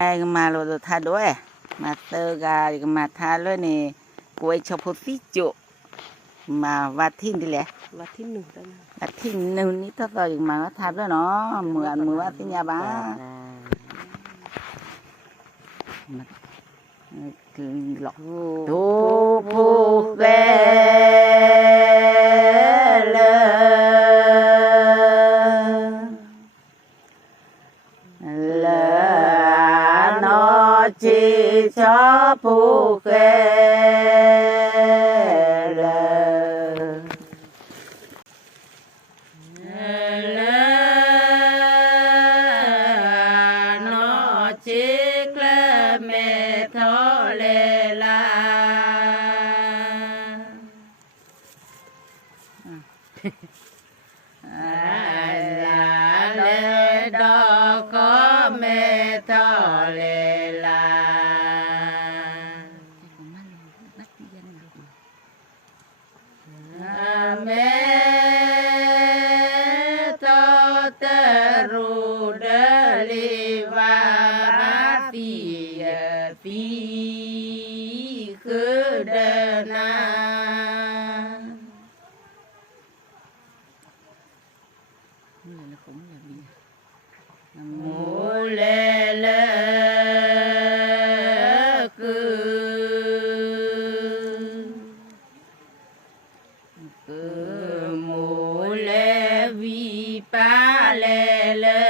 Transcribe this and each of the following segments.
ai mà lo tha đuôi mà tơ gà mà tha luôn nè quay cho phút phí chỗ mà vắt thìn đi lẹ vắt thìn nụ đó vắt thìn nụ ní tất rồi mà nó tha đó nó mượn vắt thìn nhà bá lọ tu phu về chỉ cho phù khê nó chỉ là mẹ thọ lệ la là lệ đó có mẹ thọ lệ la mẹ thọ tơ ru đơ li va phi phi khứ đơ na mô lê lê cứ mô lê vi pa lê lê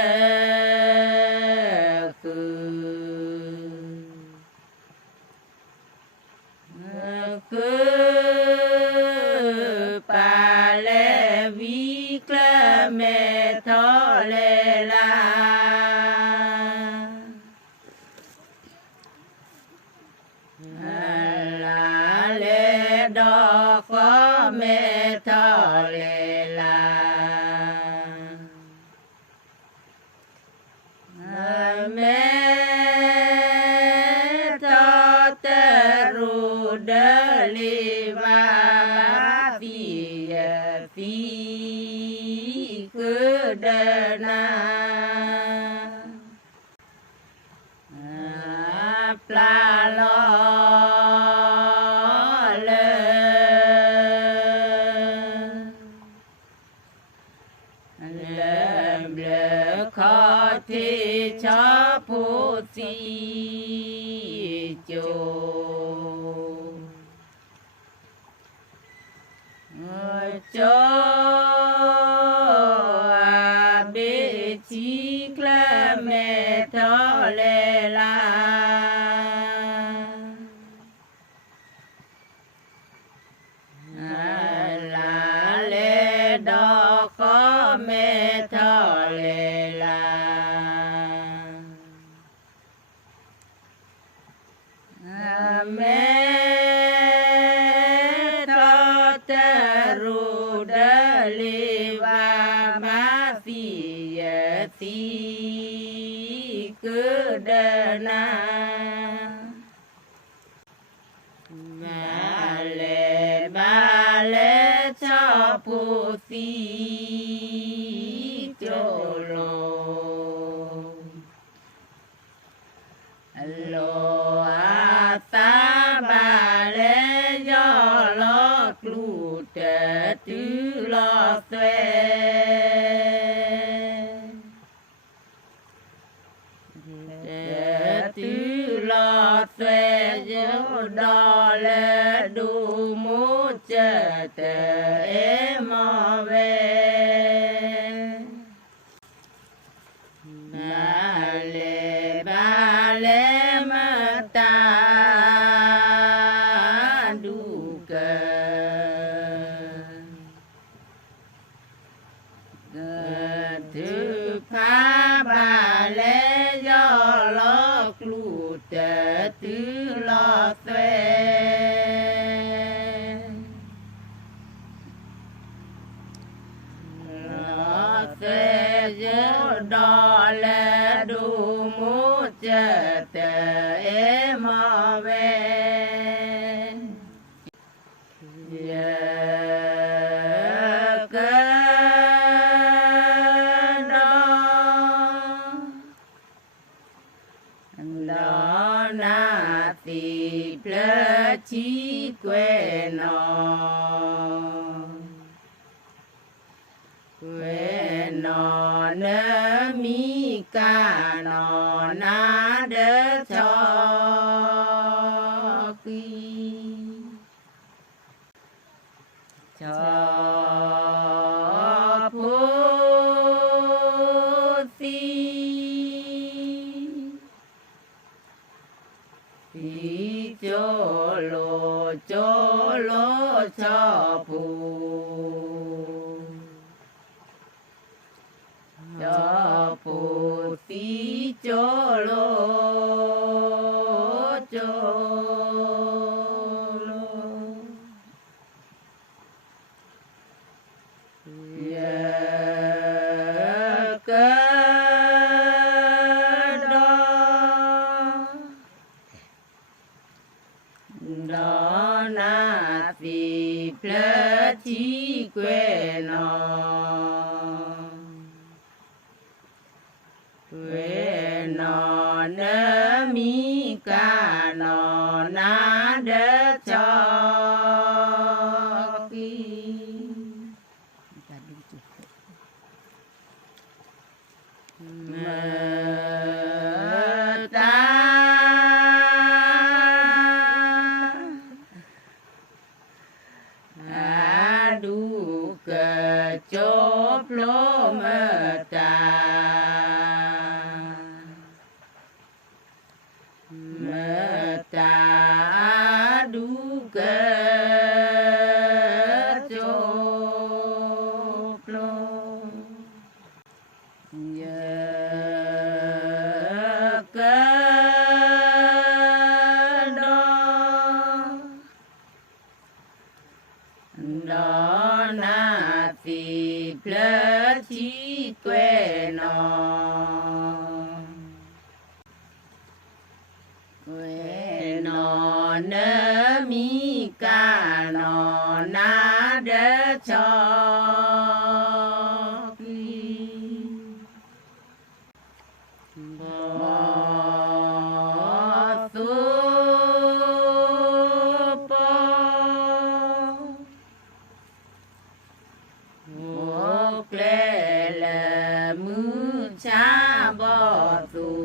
cứ pa lê vi cla mẹ thọ lê la là lê đó có mẹ thọ lê la mẹ thọ tơ ru đơ li va phi phi khứ đơ na pla lo lơ khó thì cho phù si cho bê chi cla mẹ thọ lê la là lê đó có mẹ thọ lê la mẹ thọ tơ ru đơ li va ma phi phi cứ đơ na ba lê cho phù si cho lo a ta ba lê do lo lụt tứ lo xuê tứ lo xuê do đo lê đu mô chơ tơ ê mò về ba lê mơ ta đu cơ thứ phá ba lê do lo lụt tứ lo xuê lo xuê do đo lê đu mô chơ tơ ê mò về cơ đó đó na thì ple chi quê nó nơ mi ca nó na đỡ cho quy cho phô thì cho lô cho phù tí cho lô đó na thì ple chi quê nó nơ mi ca nó na đỡ cho quy mơ ta đủ cờ chốt lô mơ ta đủ cờ chốt lô giờ cờ đó na thì ple chi quê nó nơ mi ca nó na đỡ cho quy bỏ su một lệ là mưa cha bỏ tù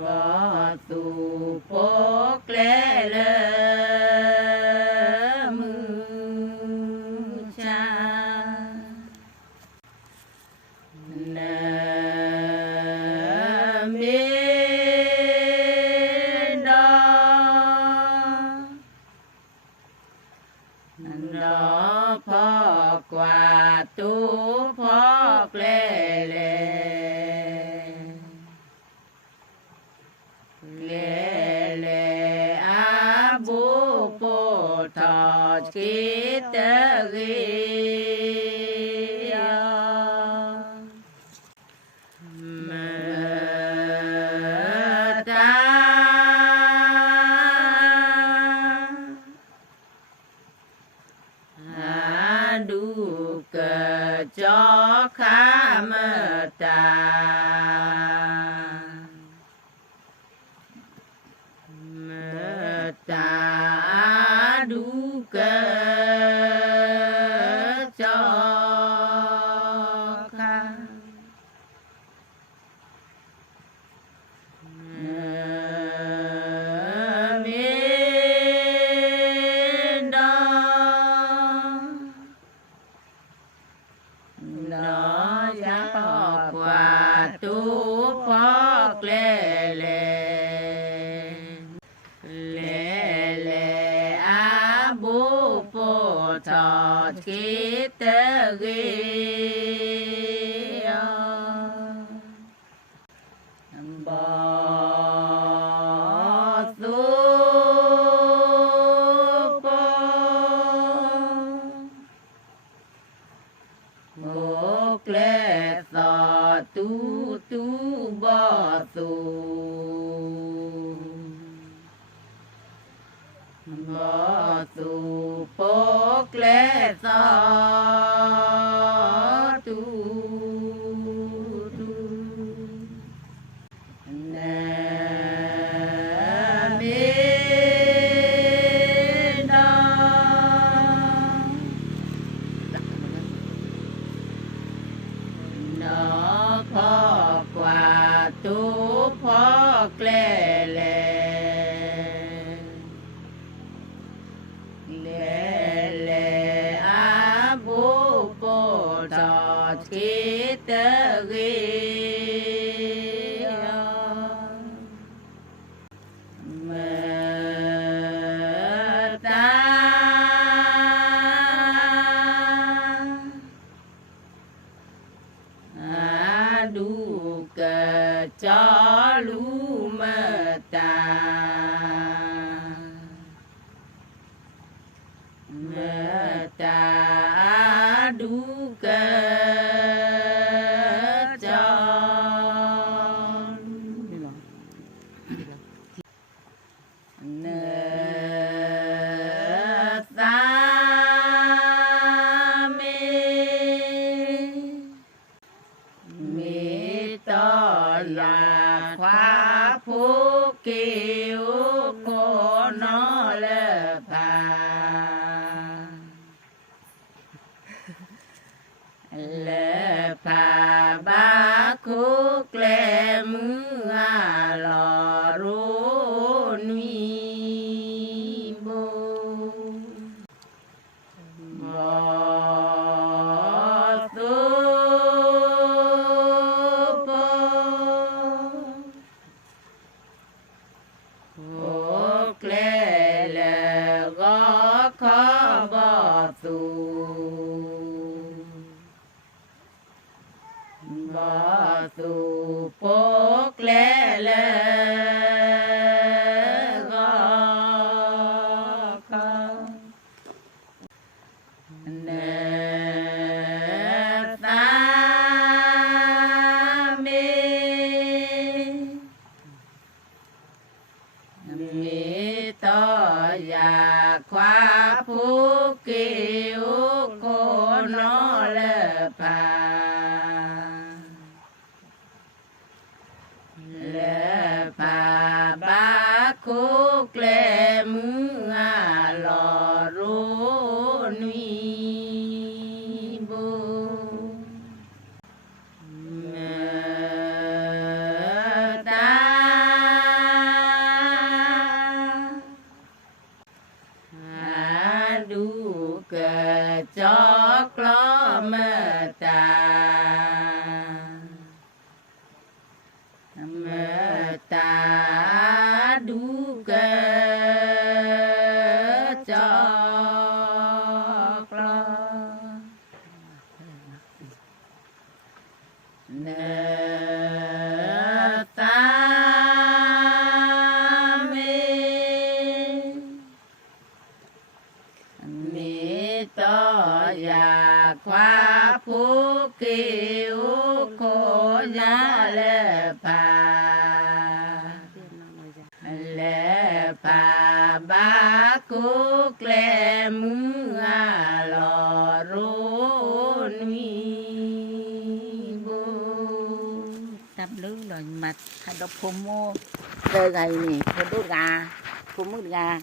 bỏ tù một lệ là mưa cha nè nó phó quả tu phó lê lê á bố bố thọ kí tơ ghi đủ cờ cho khá mơ ta đủ cờ cho khá nó giá phó quả tu phó lê á bố bố thọ kí tơ ghi bỏ su một lệ thọ tu bỏ tu bỏ tu một lệ thọ tu tu phó lệ lệ lệ lệ a bố bồ tát ki tơ ghi cho lu mơ ta du cơ cho nơ ta mê to là khóa phú kiều cô nó lơ phà lơ phà ba khúc lệ mưa lò rô nuy bô khó bỏ tù bốc lẽ lẽ gõ khó nè ta mê to già khóa phú kiều cô nó lơ phà lơ phà ba khúc lệ mưa lò rô nuy bô du cơ cho lo mơ ta du cơ cho lo nơ ta mê to già khóa phú kiều cô giá lệ phà ba khúc lệ mưa lò rô nuy bô tập lưỡng rồi mặt thay đọc phô mô đời ngày này phô đốt gà phô mứt gà